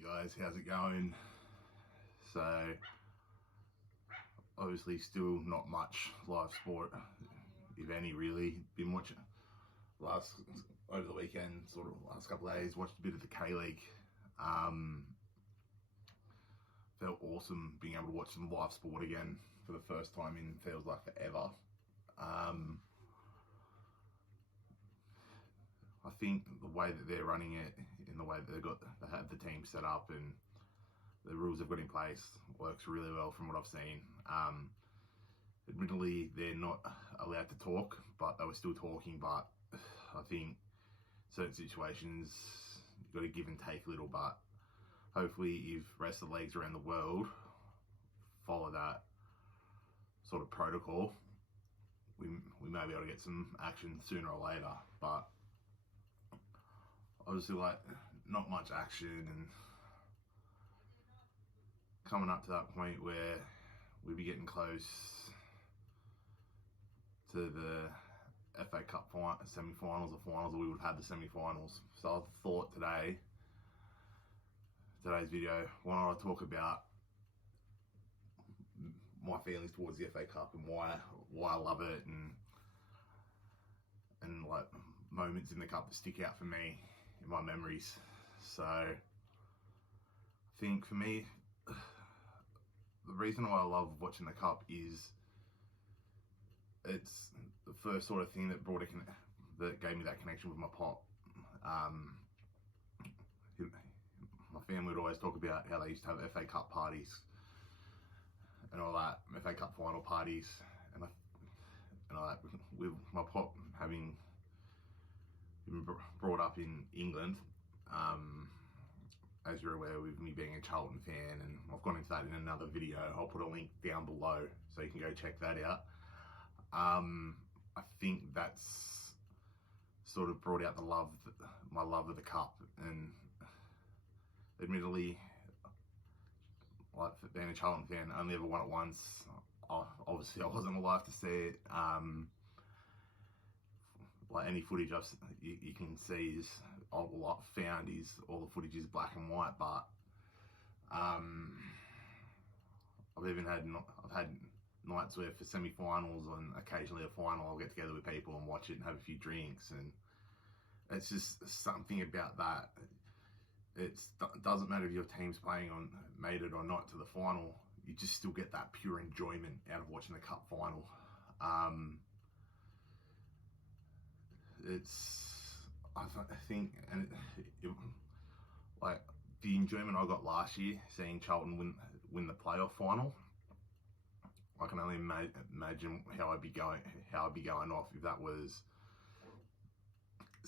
Hey guys, how's it going? So, obviously still not much live sport, if any really. Been watching over the weekend, sort of last couple of days, watched a bit of the K-League. Felt awesome being able to watch some live sport again for the first time in feels like forever. I think the way that they're running it, in the way that they have the team set up and the rules they've got in place works really well from what I've seen. Admittedly, they're not allowed to talk, but they were still talking. But I think certain situations you've got to give and take a little. But hopefully, if rest of the leagues around the world follow that sort of protocol, we may be able to get some action sooner or later. But obviously, like, not much action, and coming up to that point where we'd be getting close to the FA Cup semi-finals or finals, or we would have had the semi-finals. So I thought today's video, why don't I talk about my feelings towards the FA Cup and why I love it, and like moments in the cup that stick out for me in my memories. So I think for me, the reason why I love watching the cup is it's the first sort of thing that that gave me that connection with my pop. My family would always talk about how they used to have FA Cup parties and all that, FA Cup final parties, and all that, with my pop having been brought up in England. As you're aware, with me being a Charlton fan, and I've gone into that in another video. I'll put a link down below so you can go check that out. I think that's sort of brought out my love of the cup, and admittedly, like, being a Charlton fan, I only ever won it once. Obviously, I wasn't alive to see it. Like, any footage you can see I've found is all the footage is black and white, but I've had nights where for semi-finals and occasionally a final, I'll get together with people and watch it and have a few drinks, and it's just something about that. It doesn't matter if your team's made it or not to the final, you just still get that pure enjoyment out of watching the cup final. I think, and like, the enjoyment I got last year seeing Charlton win the playoff final, I can only imagine how I'd be going off if that was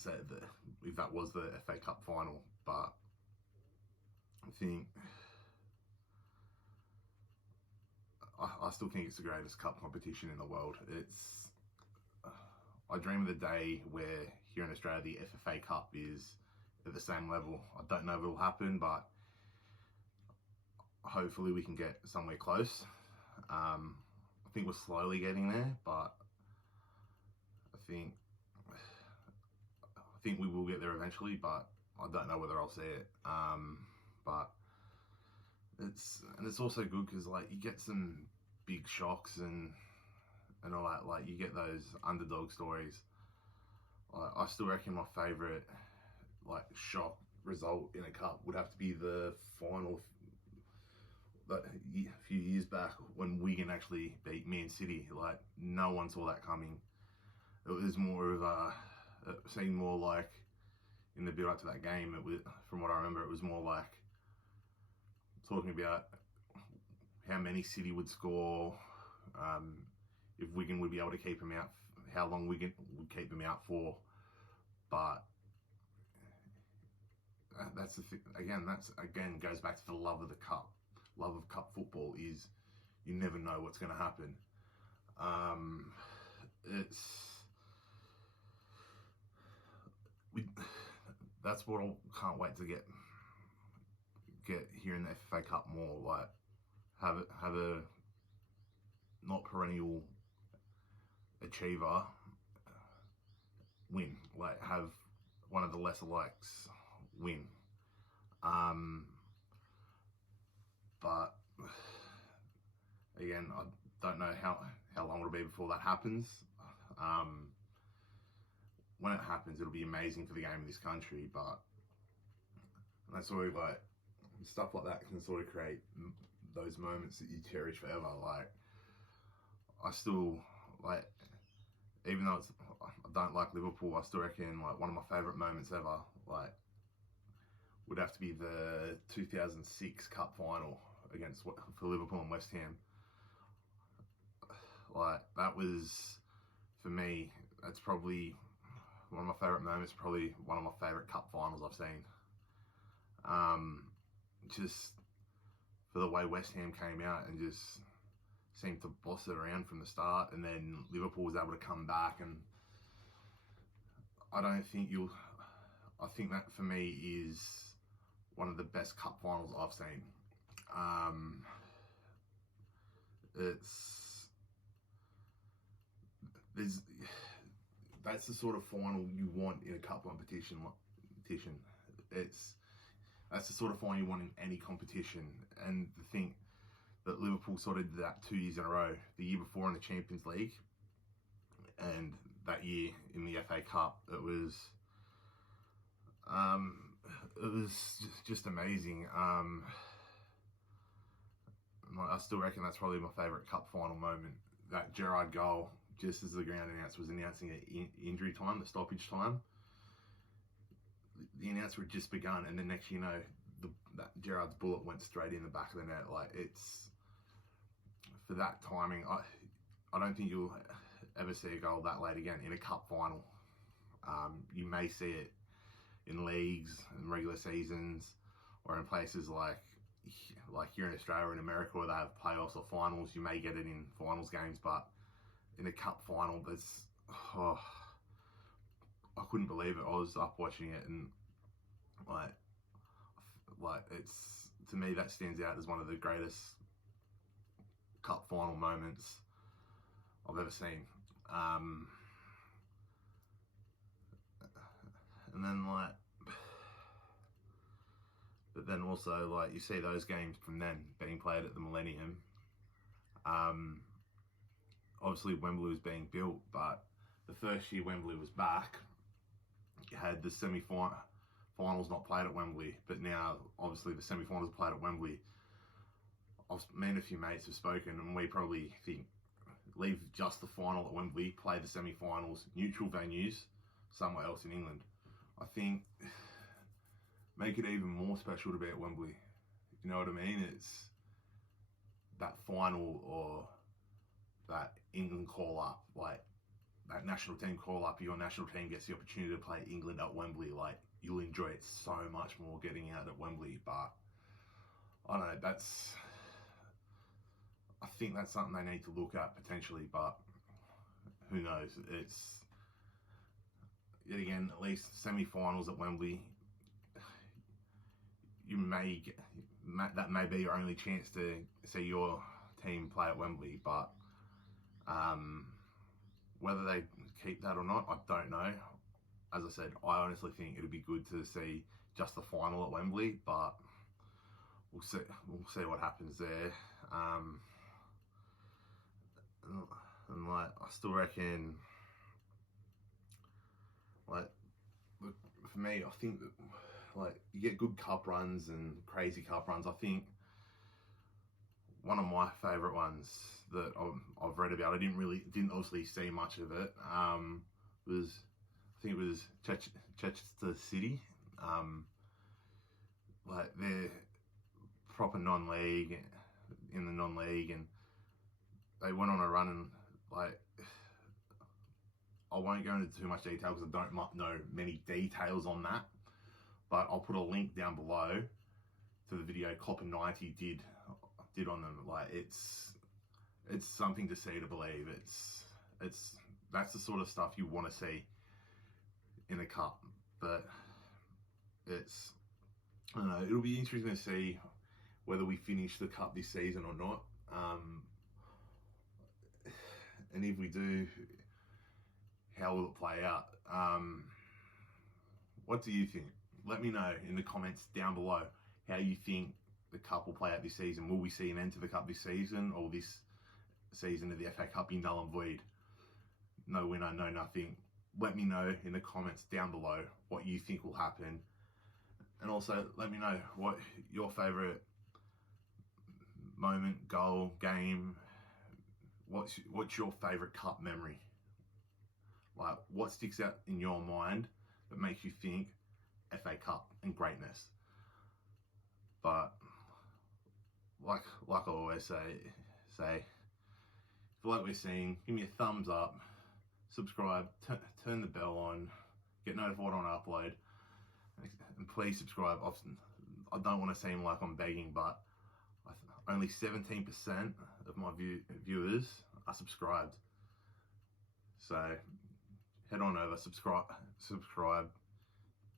the FA Cup final. But I think I still think it's the greatest cup competition in the world. I dream of the day where here in Australia the FFA Cup is at the same level. I don't know if it'll happen, but hopefully we can get somewhere close. I think we're slowly getting there, but I think we will get there eventually, but I don't know whether I'll see it. But it's also good because, like, you get some big shocks and all that. Like, you get those underdog stories. I still reckon my favourite, like, shock result in a cup would have to be the final a few years back when Wigan actually beat Man City. Like, no one saw that coming. It was more of it seemed more like, in the build up to that game, from what I remember, it was more like talking about how many City would score, if Wigan would be able to keep him out, how long Wigan would keep him out for. But that's the thing. Again, goes back to the love of the cup. Love of cup football is you never know what's going to happen. That's what I can't wait to get here in the FA Cup more. Like, have a not perennial achiever win. Like, have one of the lesser likes win. again, I don't know how long it'll be before that happens. When it happens, it'll be amazing for the game in this country, but that's sort of like stuff like that can sort of create those moments that you cherish forever. Like, I still, like, even though I don't like Liverpool, I still reckon like one of my favourite moments ever, like, would have to be the 2006 Cup final for Liverpool and West Ham. Like, that was, for me, that's probably one of my favourite moments, probably one of my favourite Cup finals I've seen. Just for the way West Ham came out and just seemed to boss it around from the start, and then Liverpool was able to come back, and I think that for me is one of the best Cup finals I've seen. That's the sort of final you want in a cup competition. That's the sort of final you want in any competition. And the thing that Liverpool sort of did that 2 years in a row, the year before in the Champions League, and that year in the FA Cup, it was just amazing. I still reckon that's probably my favourite Cup final moment. That Gerrard goal, just as the ground announcer was announcing injury time, the stoppage time. The announcer had just begun, and the next you know, that Gerrard's bullet went straight in the back of the net. Like, it's, for that timing, I don't think you'll ever see a goal that late again in a cup final. You may see it in leagues and regular seasons, or in places like here in Australia or in America where they have playoffs or finals. You may get it in finals games, but in a cup final, I couldn't believe it. I was up watching it, and like it's, to me, that stands out as one of the greatest cup final moments I've ever seen. And then but then also, like, you see those games from then being played at the Millennium. Obviously Wembley was being built, but the first year Wembley was back, you had the semi-finals not played at Wembley, but now obviously the semi-finals are played at Wembley. Me and a few mates have spoken, and we probably think, leave just the final at Wembley, play the semi-finals, neutral venues, somewhere else in England. I think, make it even more special to be at Wembley. You know what I mean? It's that final, or that England call-up, like that national team call-up, your national team gets the opportunity to play England at Wembley. Like, you'll enjoy it so much more getting out at Wembley. But I don't know, I think that's something they need to look at potentially, but who knows? It's, yet again, at least semi-finals at Wembley, that may be your only chance to see your team play at Wembley, but whether they keep that or not, I don't know. As I said, I honestly think it'd be good to see just the final at Wembley, but we'll see what happens there. And like, I still reckon, like, for me, I think that, like, you get good cup runs and crazy cup runs. I think one of my favourite ones that I've read about, I didn't obviously see much of it, was, I think it was Chichester City. Like, they're proper non-league, in the non-league, and they went on a run, and like, I won't go into too much detail because I don't know many details on that, but I'll put a link down below to the video Copper90 did on them. Like, it's something to see to believe. That's the sort of stuff you want to see in a cup. But I don't know, it'll be interesting to see whether we finish the cup this season or not. And if we do, how will it play out? What do you think? Let me know in the comments down below how you think the cup will play out this season. Will we see an end to the cup this season, or will this season of the FA Cup be null and void. No winner, no nothing. Let me know in the comments down below what you think will happen. And also let me know what your favourite moment, goal, game, what's your favourite cup memory? Like, what sticks out in your mind that makes you think FA Cup and greatness? But like I always say, if you like what you're seeing, give me a thumbs up, subscribe, turn the bell on, get notified on upload, and please subscribe. I don't want to seem like I'm begging, but only 17% of my viewers are subscribed. So head on over, subscribe,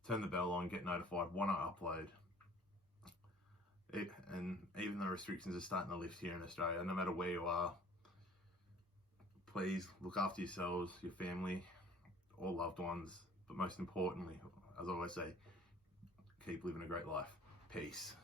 turn the bell on, get notified when I upload. And even though restrictions are starting to lift here in Australia, no matter where you are, please look after yourselves, your family, or loved ones. But most importantly, as I always say, keep living a great life. Peace.